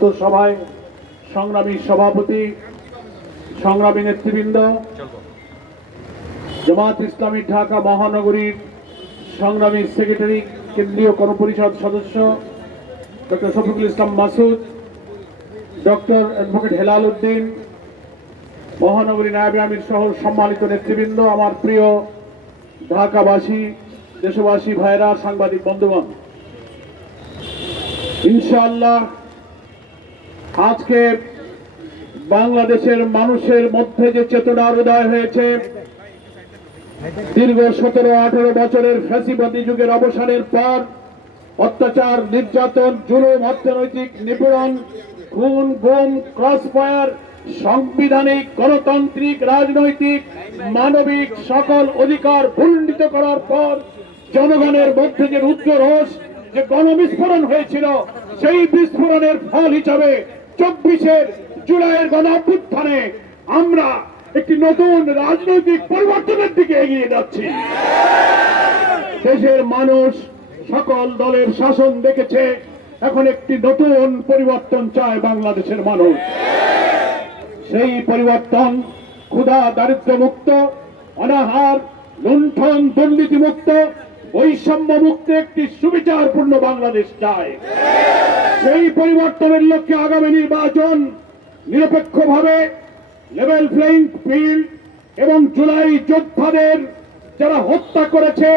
সভায় সংগ্রামী সভাপতি, সংগ্রামী নেতৃবৃন্দ, জামাত ইসলামী ঢাকা মহানগরীর সংগ্রামী সেক্রেটারি, কেন্দ্রীয় কর্মপরিষদ সদস্য, doctor Shafiqul Islam Masud, doctor advocate Helal Uddin, মহানগরী নায়াবী আমির সহ সম্মানিত নেতৃবৃন্দ, আমার প্রিয় ঢাকাবাসী, দেশবাসী ভাইরা, সাংবাদিক বন্ধুগণ। ইনশাআল্লাহ আজকে বাংলাদেশের মানুষের মধ্যে যে চেতনার উদয় হয়েছে, দীর্ঘ সতেরো, আঠারো বছরের ফ্যাসিবাদী যুগের অবসানের পর অত্যাচার, নির্যাতন, জুলুম, অর্থনৈতিক নিপীড়ন, খুন, গুম ক্রস ফায়ার সাংবিধানিক, গণতান্ত্রিক, রাজনৈতিক, মানবিক সকল অধিকার ভুণ্ডিত করার পর জনগণের মধ্যে যে রুদ্র রোষ, যে গণবিস্ফোরণ হয়েছিল, সেই বিস্ফোরণের ফল হিসাবে চব্বিশের জুলাইয়ের গণ অভ্যুত্থানে আমরা একটি নতুন রাজনৈতিক পরিবর্তনের দিকে এগিয়ে যাচ্ছি। দেশের মানুষ সকল দলের শাসন দেখেছে, এখন একটি নতুন পরিবর্তন চায় বাংলাদেশের মানুষ। সেই পরিবর্তন ক্ষুধা দারিদ্র মুক্ত অনাহার, লুণ্ঠন দুর্নীতি মুক্ত বৈষম্য মুক্ত একটি সুবিচারপূর্ণ বাংলাদেশ চায় সেই পরিবর্তনের লক্ষ্যে আগামী নির্বাচন নিরপেক্ষভাবে লেভেল প্লেইং ফিল্ড এবং জুলাই যোদ্ধাদের যারা হত্যা করেছে,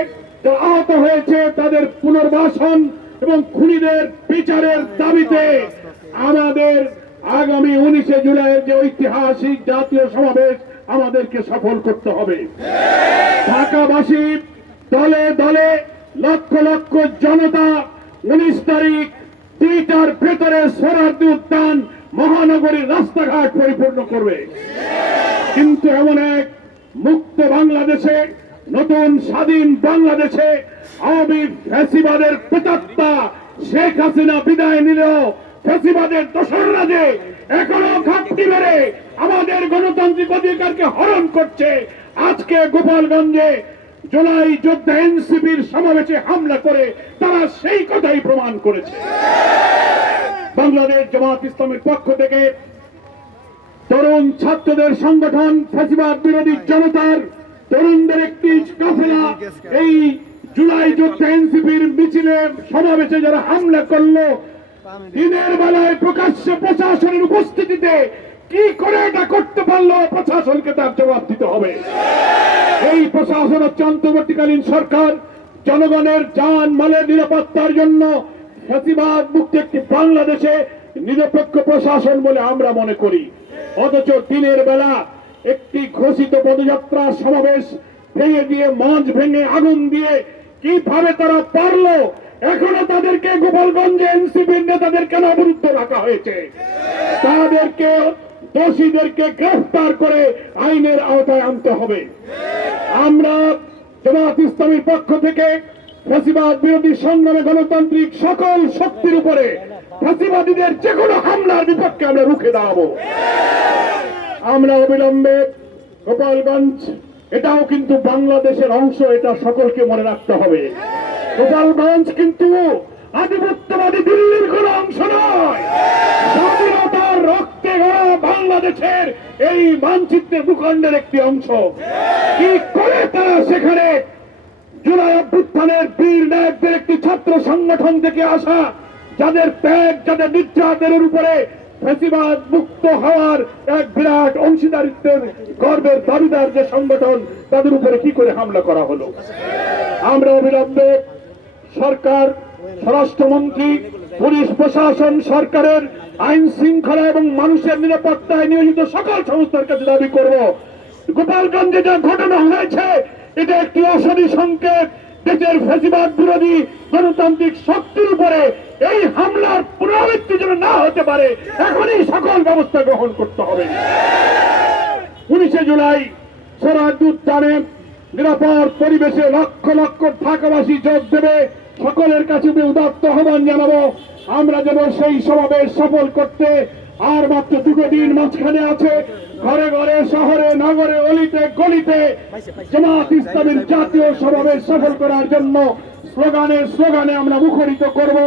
যারা আহত হয়েছে, তাদের পুনর্বাসন এবং খুনিদের বিচারের দাবিতে আমাদের আগামী উনিশে জুলাইয়ের যে ঐতিহাসিক জাতীয় সমাবেশ আমাদেরকে সফল করতে হবে। ঢাকাবাসী দলে দলে লক্ষ লক্ষ জনতা উনিশ তারিখ দুইটার ভেতরে সোহরার্দি উদ্যান মহানগরীর রাস্তাঘাট পরিপূর্ণ করবে। কিন্তু এমন এক মুক্ত বাংলাদেশে, নতুন স্বাধীন বাংলাদেশে আওয়ামী ফ্যাসিবাদের পেতাত্তা শেখ হাসিনা বিদায় নিল। ফ্যাসিবাদের দোসররা যে এখনও ঘাটতি মেরে আমাদের গণতান্ত্রিক অধিকারকে হরণ করছে। আজকে গোপালগঞ্জে জুলাই যোদ্ধা এনসিপির সমাবেশে হামলা করে তারা সেই কথাই প্রমাণ করেছে। বাংলাদেশ জামাত ইসলামের পক্ষ থেকে তরুণ ছাত্রদের সংগঠন ফ্যাসিবাদ বিরোধী জনতার তরুণদের একটি কাফেলা এই জুলাই যোদ্ধা এনসিপির মিছিলে সমাবেশে যারা হামলা করল, দিনের বেলায় প্রকাশ্যে প্রশাসনের উপস্থিতিতে কি করে এটা করতে পারল, প্রশাসনকে তার জবাব দিতে হবে। এই প্রশাসন হচ্ছে অন্তর্বর্তীকালীন সরকার, জনগণের যান মালের নিরাপত্তার জন্য প্রতিবাদ মুক্ত একটি বাংলাদেশে নিরপেক্ষ প্রশাসন বলে আমরা মনে করি। অথচ দিনের বেলা একটি ঘোষিত পদযাত্রা সমাবেশ ভেঙে দিয়ে, মঞ্চ ভেঙে আগুন দিয়ে কীভাবে তারা পারল, এখনও তাদেরকে গোপালগঞ্জে এনসিপির নেতাদের কেন অবরুদ্ধ রাখা হয়েছে। তাদেরকে দোষীদেরকে গ্রেফতার করে আইনের আওতায় আনতে হবে। আমরা জামাত ইসলামীর পক্ষ থেকে ফ্যাসিবাদ বিরোধী সংগ্রামে গণতান্ত্রিক সকল শক্তির উপরে ফ্যাসিবাদীদের যে কোনো হামলার বিপক্ষে আমরা রুখে দাঁড়াবো। আমরা অবিলম্বে গোপালগঞ্জ, এটাও কিন্তু বাংলাদেশের অংশ, এটা সকলকে মনে রাখতে হবে। গোপালগঞ্জ কিন্তু আধিপত্যবাদী দিল্লির কোন অংশ নয়। স্বাধীনতার রক্তে গড়া বাংলাদেশের এই মানচিত্রের ভূখণ্ডের একটি অংশ। কি করে তারা সেখানে জুলাই অভ্যুত্থানের বীর নায়কদের একটি ছাত্র সংগঠন থেকে আসা, যাদের ত্যাগ, যাদের নির্যাতনের উপরে ফেসিবাদ মুক্ত হওয়ার এক বিরাট অংশীদারিত্বের গর্বের দাবিদার যে সংগঠন, তাদের উপরে কি করে হামলা করা হলো? আমরা অবিলম্বে সরকার, স্বরাষ্ট্রমন্ত্রী, পুলিশ প্রশাসন, সরকারের আইন শৃঙ্খলা এবং মানুষের নিরাপত্তায় নিয়োজিত সকল সংস্থার কাছে দাবি করব। গোপালগঞ্জে যা ঘটনা হয়েছে, এটা একটি অশনি সংকেত। দেশের ফেসিবাদ বিরোধী গণতান্ত্রিক শক্তির উপরে এই হামলার পুনরাবৃত্তি যেন না হতে পারে, এখনই সকল ব্যবস্থা গ্রহণ করতে হবে। উনিশে জুলাই স্বরাজ্য উদ্যানে নিরাপদ পরিবেশে লক্ষ লক্ষ ঢাকাবাসী যোগ দেবে। সকলের কাছে উদাত্ত আহ্বান জানাব, আমরা যেন সেই সমাবেশ সফল করতে আর মাত্র দুটো দিন মাঝখানে আছে। ঘরে ঘরে, শহরে, নগরে, অলিতে, গলিতে জামাত ইসলামের জাতীয় সমাবেশ সফল করার জন্য স্লোগানে স্লোগানে আমরা মুখরিত করব।